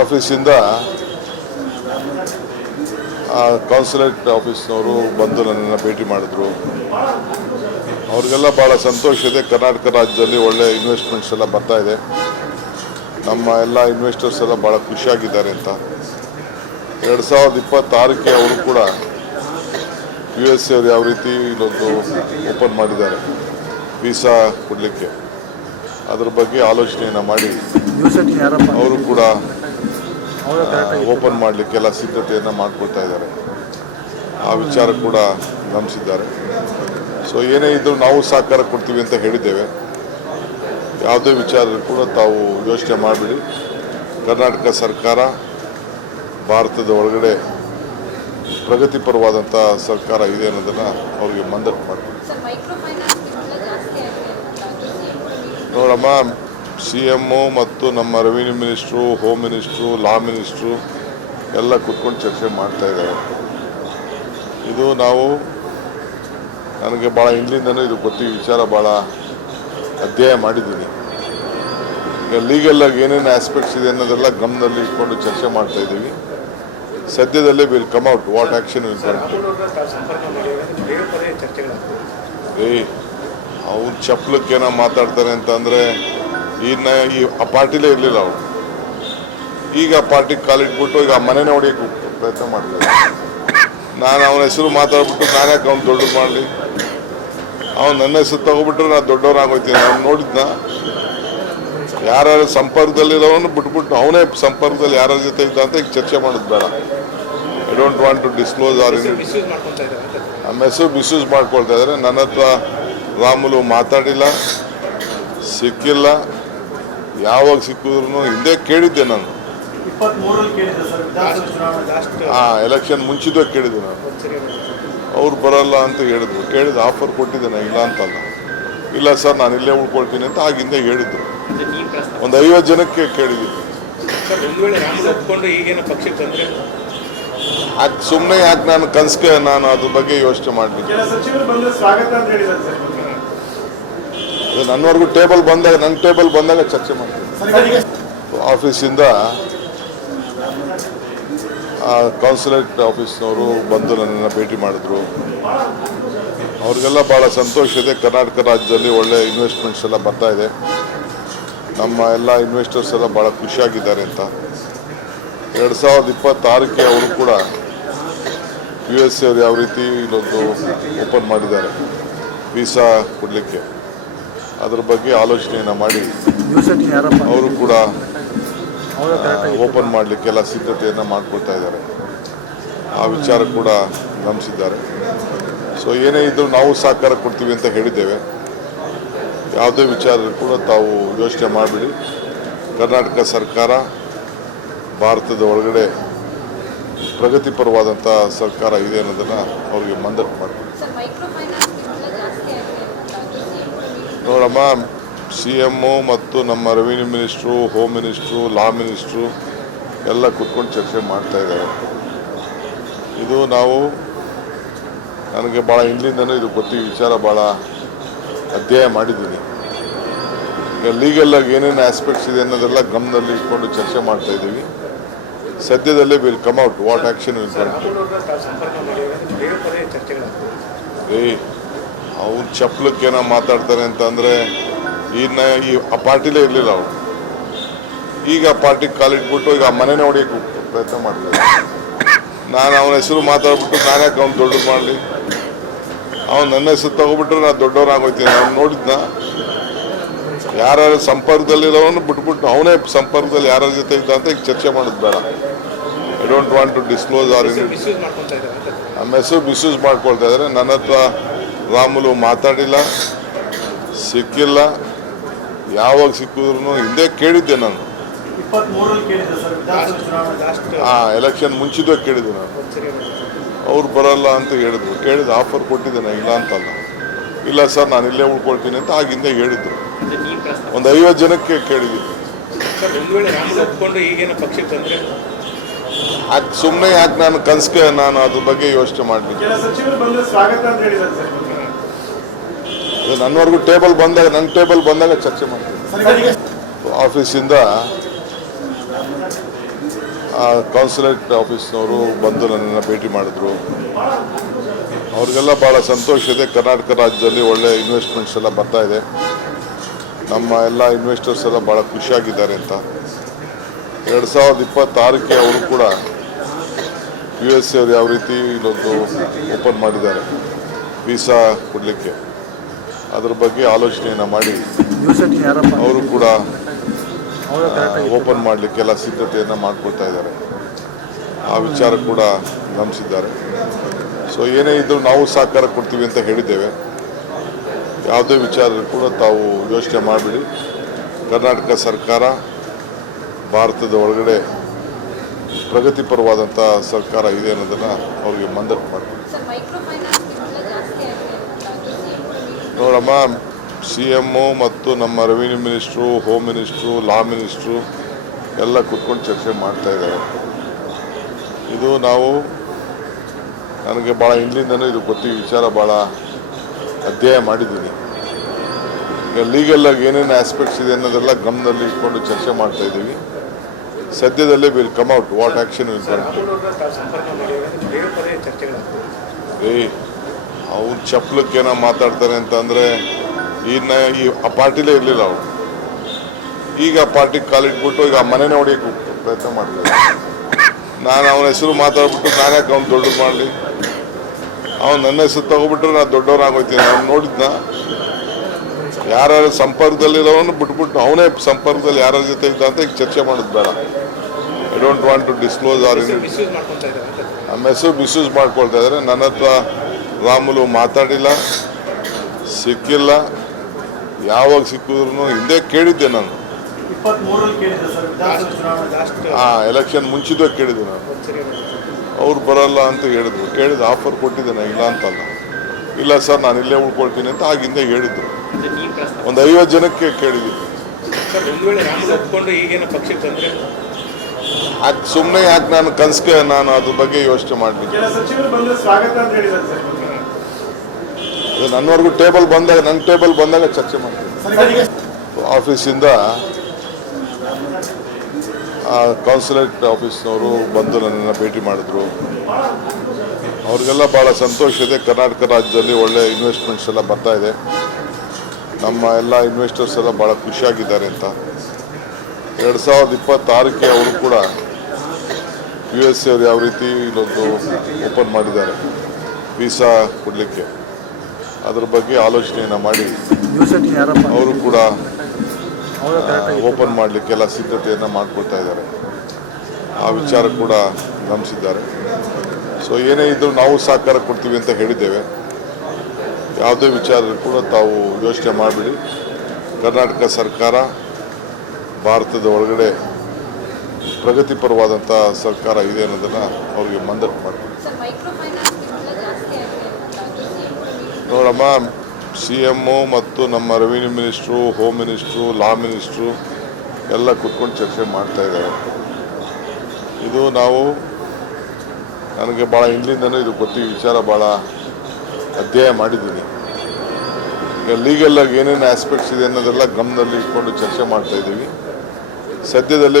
ಆಫೀಸಿಂದ ಕಾನ್ಸುಲೇಟ್ ಆಫೀಸ್ನವರು ಬಂದು ನನ್ನನ್ನು ಭೇಟಿ ಮಾಡಿದ್ರು. ಅವ್ರಿಗೆಲ್ಲ ಭಾಳ ಸಂತೋಷ ಇದೆ. ಕರ್ನಾಟಕ ರಾಜ್ಯದಲ್ಲಿ ಒಳ್ಳೆ ಇನ್ವೆಸ್ಟ್ಮೆಂಟ್ಸ್ ಎಲ್ಲ ಬರ್ತಾ ಇದೆ. ನಮ್ಮ ಎಲ್ಲ ಇನ್ವೆಸ್ಟರ್ಸ್ ಎಲ್ಲ ಭಾಳ ಖುಷಿಯಾಗಿದ್ದಾರೆ ಅಂತ. 2026ಕ್ಕೆ ಅವರು ಕೂಡ USA ಅವರು ಯಾವ ರೀತಿ ಇಲ್ಲೊಂದು ಓಪನ್ ಮಾಡಿದ್ದಾರೆ ವೀಸಾ ಕೊಡಲಿಕ್ಕೆ, ಅದ್ರ ಬಗ್ಗೆ ಆಲೋಚನೆಯನ್ನು ಮಾಡಿ ಅವರು ಕೂಡ ಓಪನ್ ಮಾಡಲಿಕ್ಕೆಲ್ಲ ಸಿದ್ಧತೆಯನ್ನು ಮಾಡ್ಕೊಳ್ತಾ ಇದ್ದಾರೆ. ಆ ವಿಚಾರ ಕೂಡ ಗಮನಿಸಿದ್ದಾರೆ. ಸೊ ಏನೇ ಇದ್ದರೂ ನಾವು ಸಹಕಾರ ಕೊಡ್ತೀವಿ ಅಂತ ಹೇಳಿದ್ದೇವೆ. ಯಾವುದೇ ವಿಚಾರ ಕೂಡ ತಾವು ಯೋಚನೆ ಮಾಡಿಬಿಡಿ. ಕರ್ನಾಟಕ ಸರ್ಕಾರ ಭಾರತದ ಒಳಗಡೆ ಪ್ರಗತಿಪರವಾದಂಥ ಸರ್ಕಾರ ಇದೆ ಅನ್ನೋದನ್ನು ಅವ್ರಿಗೆ ಮನದಟ್ಟು ಮಾಡ್ತೀವಿ. ನೋಡಮ್ಮ, CM ಮತ್ತು ನಮ್ಮ ರೆವಿನ್ಯೂ ಮಿನಿಸ್ಟ್ರು, ಹೋಮ್ ಮಿನಿಸ್ಟ್ರು, ಲಾ ಮಿನಿಸ್ಟ್ರು ಎಲ್ಲ ಕೂತ್ಕೊಂಡು ಚರ್ಚೆ ಮಾಡ್ತಾ ಇದ್ದಾರೆ. ಇದು ನನಗೆ ಭಾಳ ಹಿಂದಿಂದನೂ ಇದು ಗೊತ್ತಿದ್ದ ವಿಚಾರ, ಭಾಳ ಅಧ್ಯಯನ ಮಾಡಿದ್ದೀನಿ. ಈಗ ಲೀಗಲ್ಲಾಗಿ ಏನೇನು ಆಸ್ಪೆಕ್ಟ್ಸ್ ಇದೆ ಅನ್ನೋದೆಲ್ಲ ಗಮನದಲ್ಲಿ ಇಟ್ಕೊಂಡು ಚರ್ಚೆ ಮಾಡ್ತಾ ಇದ್ದೀವಿ. ಸದ್ಯದಲ್ಲೇ will come out what action will ಅವ್ರು ಚಪ್ಪಲಕ್ಕೇನೋ ಮಾತಾಡ್ತಾರೆ ಅಂತಂದರೆ ಆ ಪಾರ್ಟಿಲೇ ಇರಲಿಲ್ಲ ಅವರು. ಈಗ ಆ ಪಾರ್ಟಿಗೆ ಕಾಲಿಟ್ಬಿಟ್ಟು ಈಗ ಆ ಮನೆನೇ ಹೊಡಿಯೋಕ್ಕೆ ಪ್ರಯತ್ನ ಮಾಡ್ತಾರೆ. ನಾನು ಅವನ ಹೆಸರು ಮಾತಾಡ್ಬಿಟ್ಟು ನಾನ್ಯಾಕೆ ಅವ್ನು ದೊಡ್ಡದು ಮಾಡಲಿ? ಅವ್ನು ನನ್ನ ಹೆಸರು ತಗೊಬಿಟ್ರೆ ನಾನು ದೊಡ್ಡವನಾಗೋಗ್ತೀನಿ. ಅವ್ನು ನೋಡಿದ್ನ ಯಾರ್ಯಾರು ಸಂಪರ್ಕದಲ್ಲಿರೋನು ಬಿಟ್ಬಿಟ್ಟು ಅವನೇ ಸಂಪರ್ಕದಲ್ಲಿ ಯಾರ್ಯಾರ ಜೊತೆ ಇದ್ದ ಅಂತ ಈಗ ಚರ್ಚೆ ಮಾಡೋದು ಬೇಡ. I don't want to disclose or ನಮ್ಮ ಹೆಸರು ಮಿಸ್ಯೂಸ್ ಮಾಡ್ಕೊಳ್ತಾ ಇದ್ದಾರೆ. ನನ್ನ ಹತ್ರ ರಾಮುಲು ಮಾತಾಡಿಲ್ಲ, ಸಿಕ್ಕಿಲ್ಲ. ಯಾವಾಗ ಸಿಕ್ಕಿದ್ರು ಹಿಂದೆ ಕೇಳಿದ್ದೆ ನಾನು. ಎಲೆಕ್ಷನ್ ಮುಂಚಿದ್ದೇ ಕೇಳಿದ್ದೆ ನಾನು. ಅವ್ರು ಬರಲ್ಲ ಅಂತ ಹೇಳಿದ್ರು. ಕೇಳಿದ ಆಫರ್ ಕೊಟ್ಟಿದ್ದೇನೆ, ಇಲ್ಲ ಅಂತಲ್ಲ. ಇಲ್ಲ ಸರ್ ನಾನು ಇಲ್ಲೇ ಉಳ್ಕೊಳ್ತೀನಿ ಅಂತ ಆಗಿಂದ ಹೇಳಿದ್ರು. ಒಂದು 50 ಜನಕ್ಕೆ ಕೇಳಿದ್ದೀನಿ. ಸುಮ್ಮನೆ ಯಾಕೆ ನಾನು ಕನ್ಸ್ಗೆ ನಾನು ಅದ್ರ ಬಗ್ಗೆ ಯೋಚನೆ ಮಾಡಲಿಕ್ಕೆ. ನನ್ನವರೆಗೂ ನನ್ನ ಟೇಬಲ್ ಬಂದಾಗ ಚರ್ಚೆ ಮಾಡ್ತೀನಿ. ಆಫೀಸಿಂದ ಕಾನ್ಸುಲೇಟ್ ಆಫೀಸ್ನವರು ಬಂದು ನನ್ನನ್ನು ಭೇಟಿ ಮಾಡಿದ್ರು. ಅವ್ರಿಗೆಲ್ಲ ಭಾಳ ಸಂತೋಷ ಇದೆ. ಕರ್ನಾಟಕ ರಾಜ್ಯದಲ್ಲಿ ಒಳ್ಳೆ ಇನ್ವೆಸ್ಟ್ಮೆಂಟ್ಸ್ ಎಲ್ಲ ಬರ್ತಾ ಇದೆ. ನಮ್ಮ ಎಲ್ಲ ಇನ್ವೆಸ್ಟರ್ಸ್ ಎಲ್ಲ ಭಾಳ ಖುಷಿಯಾಗಿದ್ದಾರೆ ಅಂತ. 2026ಕ್ಕೆ ಅವರು ಕೂಡ USA ಅವರು ಯಾವ ರೀತಿ ಇಲ್ಲೊಂದು ಓಪನ್ ಮಾಡಿದ್ದಾರೆ ವೀಸಾ ಕೊಡಲಿಕ್ಕೆ, ಅದ್ರ ಬಗ್ಗೆ ಆಲೋಚನೆಯನ್ನು ಮಾಡಿ ಅವರು ಕೂಡ ಓಪನ್ ಮಾಡಲಿಕ್ಕೆಲ್ಲ ಸಿದ್ಧತೆಯನ್ನು ಮಾಡ್ಕೊಳ್ತಾ ಇದ್ದಾರೆ. ಆ ವಿಚಾರ ಕೂಡ ಗಮನಿಸಿದ್ದಾರೆ. ಸೊ ಏನೇ ಇದ್ದರೂ ನಾವು ಸಹಕಾರ ಕೊಡ್ತೀವಿ ಅಂತ ಹೇಳಿದ್ದೇವೆ. ಯಾವುದೇ ವಿಚಾರ ಕೂಡ ತಾವು ಯೋಚನೆ ಮಾಡಿಬಿಡಿ. ಕರ್ನಾಟಕ ಸರ್ಕಾರ ಭಾರತದ ಒಳಗಡೆ ಪ್ರಗತಿಪರವಾದಂಥ ಸರ್ಕಾರ ಇದೆ ಅನ್ನೋದನ್ನು ಅವ್ರಿಗೆ ಮನದಟ್ಟು ಮಾಡ್ತೀವಿ. ನೋಡಮ್ಮ, CM ಮತ್ತು ನಮ್ಮ ರೆವಿನ್ಯೂ ಮಿನಿಸ್ಟ್ರು, ಹೋಮ್ ಮಿನಿಸ್ಟ್ರು, ಲಾ ಮಿನಿಸ್ಟ್ರು ಎಲ್ಲ ಕೂತ್ಕೊಂಡು ಚರ್ಚೆ ಮಾಡ್ತಾ ಇದ್ದಾರೆ. ಇದು ನನಗೆ ಭಾಳ ಹಿಂದಿಂದನೂ ಇದು ಗೊತ್ತಿದ್ದ ವಿಚಾರ, ಭಾಳ ಅಧ್ಯಯನ ಮಾಡಿದ್ದೀನಿ. ಈಗ ಲೀಗಲ್ಲಾಗಿ ಏನೇನು ಆಸ್ಪೆಕ್ಟ್ಸ್ ಇದೆ ಅನ್ನೋದೆಲ್ಲ ಗಮನದಲ್ಲಿ ಇಟ್ಕೊಂಡು ಚರ್ಚೆ ಮಾಡ್ತಾ ಇದ್ದೀವಿ. ಸದ್ಯದಲ್ಲೇ will come out what action will ಅವ್ರು ಚಪ್ಪಲಕ್ಕೇನೋ ಮಾತಾಡ್ತಾರೆ ಅಂತಂದರೆ ಆ ಪಾರ್ಟಿಲೇ ಇರಲಿಲ್ಲ ಅವರು. ಈಗ ಆ ಪಾರ್ಟಿಗೆ ಕಾಲಿಟ್ಬಿಟ್ಟು ಈಗ ಆ ಮನೆನೇ ಹೊಡಿಯೋಕ್ಕೆ ಪ್ರಯತ್ನ ಮಾಡ್ತಾರೆ. ನಾನು ಅವನ ಹೆಸರು ಮಾತಾಡ್ಬಿಟ್ಟು ನಾನ್ಯಾಕೆ ಅವ್ನು ದೊಡ್ಡದು ಮಾಡಲಿ? ಅವ್ನು ನನ್ನ ಹೆಸರು ತಗೊಬಿಟ್ರೆ ನಾನು ದೊಡ್ಡವನಾಗೋಗ್ತೀನಿ. ಅವ್ನು ನೋಡಿದ್ನ ಯಾರ್ಯಾರು ಸಂಪರ್ಕದಲ್ಲಿರೋನು ಬಿಟ್ಬಿಟ್ಟು ಅವನೇ ಸಂಪರ್ಕದಲ್ಲಿ ಯಾರ್ಯಾರ ಜೊತೆ ಇದ್ದ ಅಂತ ಈಗ ಚರ್ಚೆ ಮಾಡೋದು ಬೇಡ. I don't want to disclose or ನಮ್ಮ ಹೆಸರು ಮಿಸ್ಯೂಸ್ ಮಾಡ್ಕೊಳ್ತಾ ಇದ್ದಾರೆ. ನನ್ನ ಹತ್ರ ರಾಮುಲು ಮಾತಾಡಿಲ್ಲ, ಸಿಕ್ಕಿಲ್ಲ. ಯಾವಾಗ ಸಿಕ್ಕಿದ್ರು ಹಿಂದೆ ಕೇಳಿದ್ದೆ ನಾನು. ಎಲೆಕ್ಷನ್ ಮುಂಚಿದ್ದೇ ಕೇಳಿದ್ದೆ ನಾನು. ಅವ್ರು ಬರಲ್ಲ ಅಂತ ಹೇಳಿದ್ರು. ಕೇಳಿದ ಆಫರ್ ಕೊಟ್ಟಿದ್ದೇನೆ, ಇಲ್ಲ ಅಂತಲ್ಲ. ಇಲ್ಲ ಸರ್ ನಾನು ಇಲ್ಲೇ ಉಳ್ಕೊಳ್ತೀನಿ ಅಂತ ಆಗಿಂದ ಹೇಳಿದ್ರು. ಒಂದು 50 ಜನಕ್ಕೆ ಕೇಳಿದ್ದೀನಿ. ಸುಮ್ಮನೆ ಯಾಕೆ ನಾನು ಕನ್ಸ್ಗೆ ನಾನು ಅದ್ರ ಬಗ್ಗೆ ಯೋಚನೆ ಮಾಡಲಿಕ್ಕೆ. ನನ್ನವರೆಗೂ ನನ್ನ ಟೇಬಲ್ ಬಂದಾಗ ಚರ್ಚೆ ಮಾಡ್ತೀನಿ. ಆಫೀಸಿಂದ ಕಾನ್ಸುಲೇಟ್ ಆಫೀಸ್ನವರು ಬಂದು ನನ್ನನ್ನು ಭೇಟಿ ಮಾಡಿದ್ರು. ಅವ್ರಿಗೆಲ್ಲ ಭಾಳ ಸಂತೋಷ ಇದೆ. ಕರ್ನಾಟಕ ರಾಜ್ಯದಲ್ಲಿ ಒಳ್ಳೆ ಇನ್ವೆಸ್ಟ್ಮೆಂಟ್ಸ್ ಎಲ್ಲ ಬರ್ತಾ ಇದೆ, ನಮ್ಮ ಎಲ್ಲ ಇನ್ವೆಸ್ಟರ್ಸ್ ಎಲ್ಲ ಭಾಳ ಖುಷಿಯಾಗಿದ್ದಾರೆ ಅಂತ. 2026ಕ್ಕೆ ಅವರು ಕೂಡ USA ಅವರು ಯಾವ ರೀತಿ ಇಲ್ಲೊಂದು ಓಪನ್ ಮಾಡಿದ್ದಾರೆ ವೀಸಾ ಕೊಡಲಿಕ್ಕೆ, ಅದ್ರ ಬಗ್ಗೆ ಆಲೋಚನೆಯನ್ನು ಮಾಡಿ ಅವರು ಕೂಡ ಓಪನ್ ಮಾಡಲಿಕ್ಕೆಲ್ಲ ಸಿದ್ಧತೆಯನ್ನು ಮಾಡ್ಕೊಳ್ತಾ ಇದ್ದಾರೆ. ಆ ವಿಚಾರ ಕೂಡ ಗಮನಿಸಿದ್ದಾರೆ. ಸೊ ಏನೇ ಇದ್ದರೂ ನಾವು ಸಹಕಾರ ಕೊಡ್ತೀವಿ ಅಂತ ಹೇಳಿದ್ದೇವೆ. ಯಾವುದೇ ವಿಚಾರ ಕೂಡ ತಾವು ಯೋಚನೆ ಮಾಡಿಬಿಡಿ. ಕರ್ನಾಟಕ ಸರ್ಕಾರ ಭಾರತದ ಒಳಗಡೆ ಪ್ರಗತಿಪರವಾದಂಥ ಸರ್ಕಾರ ಇದೆ ಅನ್ನೋದನ್ನು ಅವರಿಗೆ ಮನದಟ್ಟು ಮಾಡ್ತೀವಿ. ನೋಡಮ್ಮ, CM ಮತ್ತು ನಮ್ಮ ರೆವಿನ್ಯೂ ಮಿನಿಸ್ಟ್ರು, ಹೋಮ್ ಮಿನಿಸ್ಟ್ರು, ಲಾ ಮಿನಿಸ್ಟ್ರು ಎಲ್ಲ ಕೂತ್ಕೊಂಡು ಚರ್ಚೆ ಮಾಡ್ತಾ ಇದ್ದಾರೆ. ಇದು ನನಗೆ ಭಾಳ ಹಿಂದಿನಿಂದನೂ ಇದು ಗೊತ್ತಿದ್ದ ವಿಚಾರ, ಭಾಳ ಅಧ್ಯಯನ ಮಾಡಿದ್ದೀನಿ. ಈಗ ಲೀಗಲ್ಲಾಗಿ ಏನೇನು ಆಸ್ಪೆಕ್ಟ್ಸ್ ಇದೆ ಅನ್ನೋದೆಲ್ಲ ಗಮನದಲ್ಲಿ ಇಟ್ಕೊಂಡು ಚರ್ಚೆ ಮಾಡ್ತಾ ಇದ್ದೀವಿ. ಸದ್ಯದಲ್ಲೇ will come out what action will come. ಅವ್ರು ಚಪ್ಪಲಕ್ಕೇನೋ ಮಾತಾಡ್ತಾರೆ ಅಂತಂದರೆ ಆ ಪಾರ್ಟಿಲೇ ಇರಲಿಲ್ಲ ಅವರು. ಈಗ ಆ ಪಾರ್ಟಿಗೆ ಕಾಲಿಟ್ಬಿಟ್ಟು ಈಗ ಆ ಮನೆನೇ ಹೊಡಿಯೋಕ್ಕೆ ಪ್ರಯತ್ನ ಮಾಡ್ತಾರೆ. ನಾನು ಅವನ ಹೆಸರು ಮಾತಾಡ್ಬಿಟ್ಟು ನಾನ್ಯಾಕೆ ಅವ್ನು ದೊಡ್ಡದು ಮಾಡಲಿ? ಅವ್ನು ನನ್ನ ಹೆಸರು ತಗೊಬಿಟ್ರೆ ನಾನು ದೊಡ್ಡವನಾಗೋಯ್ತೀನಿ. ಅವ್ನು ನೋಡಿದ್ನ ಯಾರು ಸಂಪರ್ಕದಲ್ಲಿರೋನು ಬಿಟ್ಬಿಟ್ಟು ಅವನೇ ಸಂಪರ್ಕದಲ್ಲಿ ಯಾರ ಜೊತೆ ಇದ್ದ ಅಂತ ಈಗ ಚರ್ಚೆ ಮಾಡೋದು ಬೇಡ. I don't want to disclose or ನಮ್ಮ ಹೆಸರು ಮಿಸ್ಯೂಸ್ ಮಾಡ್ಕೊಳ್ತಾ ಇದ್ದಾರೆ. ನನ್ನ ಹತ್ರ ರಾಮುಲು ಮಾತಾಡಿಲ್ಲ, ಸಿಕ್ಕಿಲ್ಲ. ಯಾವಾಗ ಸಿಕ್ಕಿದ್ರು ಹಿಂದೆ ಕೇಳಿದ್ದೆ ನಾನು. ಎಲೆಕ್ಷನ್ ಮುಂಚಿದ್ದಾಗ ಕೇಳಿದ್ದೆ ನಾನು. ಅವ್ರು ಬರಲ್ಲ ಅಂತ ಹೇಳಿದ್ರು. ಕೇಳಿದ ಆಫರ್ ಕೊಟ್ಟಿದ್ದೇನೆ, ಇಲ್ಲ ಅಂತಲ್ಲ. ಇಲ್ಲ ಸರ್ ನಾನು ಇಲ್ಲೇ ಉಳ್ಕೊಳ್ತೀನಿ ಅಂತ ಆಗಿಂದ ಹೇಳಿದ್ರು. ಒಂದು 50 ಜನಕ್ಕೆ ಕೇಳಿದ್ದೀನಿ. ಸುಮ್ಮನೆ ಯಾಕೆ ನಾನು ಕನಸಿಗೆ ನಾನು ಅದ್ರ ಬಗ್ಗೆ ಯೋಚನೆ ಮಾಡಲಿಕ್ಕೆ. ಅದು ನನ್ನವರೆಗೂ ನನ್ನ ಟೇಬಲ್ ಬಂದಾಗ ಚರ್ಚೆ ಮಾಡ್ತೀನಿ. ಆಫೀಸಿಂದ ಕಾನ್ಸುಲೇಟ್ ಆಫೀಸ್ನವರು ಬಂದು ನನ್ನನ್ನು ಭೇಟಿ ಮಾಡಿದ್ರು. ಅವ್ರಿಗೆಲ್ಲ ಭಾಳ ಸಂತೋಷ ಇದೆ. ಕರ್ನಾಟಕ ರಾಜ್ಯದಲ್ಲಿ ಒಳ್ಳೆ ಇನ್ವೆಸ್ಟ್ಮೆಂಟ್ಸ್ ಎಲ್ಲ ಬರ್ತಾ ಇದೆ, ನಮ್ಮ ಎಲ್ಲ ಇನ್ವೆಸ್ಟರ್ಸ್ ಎಲ್ಲ ಭಾಳ ಖುಷಿಯಾಗಿದ್ದಾರೆ ಅಂತ. 2026ಕ್ಕೆ ಅವರು ಕೂಡ USA ಅವರು ಯಾವ ರೀತಿ ಇಲ್ಲೊಂದು ಓಪನ್ ಮಾಡಿದ್ದಾರೆ ವೀಸಾ ಕೊಡಲಿಕ್ಕೆ, ಅದ್ರ ಬಗ್ಗೆ ಆಲೋಚನೆಯನ್ನು ಮಾಡಿ ಅವರು ಕೂಡ ಓಪನ್ ಮಾಡಲಿಕ್ಕೆಲ್ಲ ಸಿದ್ಧತೆಯನ್ನು ಮಾಡ್ಕೊಳ್ತಾ ಇದ್ದಾರೆ. ಆ ವಿಚಾರ ಕೂಡ ಗಮನಿಸಿದ್ದಾರೆ. ಸೊ ಏನೇ ಇದ್ದರೂ ನಾವು ಸಹಕಾರ ಕೊಡ್ತೀವಿ ಅಂತ ಹೇಳಿದ್ದೇವೆ. ಯಾವುದೇ ವಿಚಾರ ಕೂಡ ತಾವು ಯೋಚನೆ ಮಾಡಿಬಿಡಿ. ಕರ್ನಾಟಕ ಸರ್ಕಾರ ಭಾರತದ ಒಳಗಡೆ ಪ್ರಗತಿಪರವಾದಂಥ ಸರ್ಕಾರ ಇದೆ ಅನ್ನೋದನ್ನು ಅವರಿಗೆ ಮನದಟ್ಟು ಮಾಡ್ತೀವಿ. ನೋಡಮ್ಮ, CM ಮತ್ತು ನಮ್ಮ ರೆವಿನ್ಯೂ ಮಿನಿಸ್ಟ್ರು, ಹೋಮ್ ಮಿನಿಸ್ಟ್ರು, ಲಾ ಮಿನಿಸ್ಟ್ರು ಎಲ್ಲ ಕೂತ್ಕೊಂಡು ಚರ್ಚೆ ಮಾಡ್ತಾ ಇದ್ದಾರೆ. ಇದು ನನಗೆ ಭಾಳ ಹಿಂದಿನಿಂದನೂ ಇದು ಗೊತ್ತಿದ್ದ ವಿಚಾರ, ಭಾಳ ಅಧ್ಯಯನ ಮಾಡಿದ್ದೀನಿ. ಈಗ ಲೀಗಲ್ಲಾಗಿ ಏನೇನು ಆಸ್ಪೆಕ್ಟ್ಸ್ ಇದೆ ಅನ್ನೋದೆಲ್ಲ ಗಮನದಲ್ಲಿ ಇಟ್ಕೊಂಡು ಚರ್ಚೆ ಮಾಡ್ತಾ ಇದ್ದೀವಿ. ಸದ್ಯದಲ್ಲೇ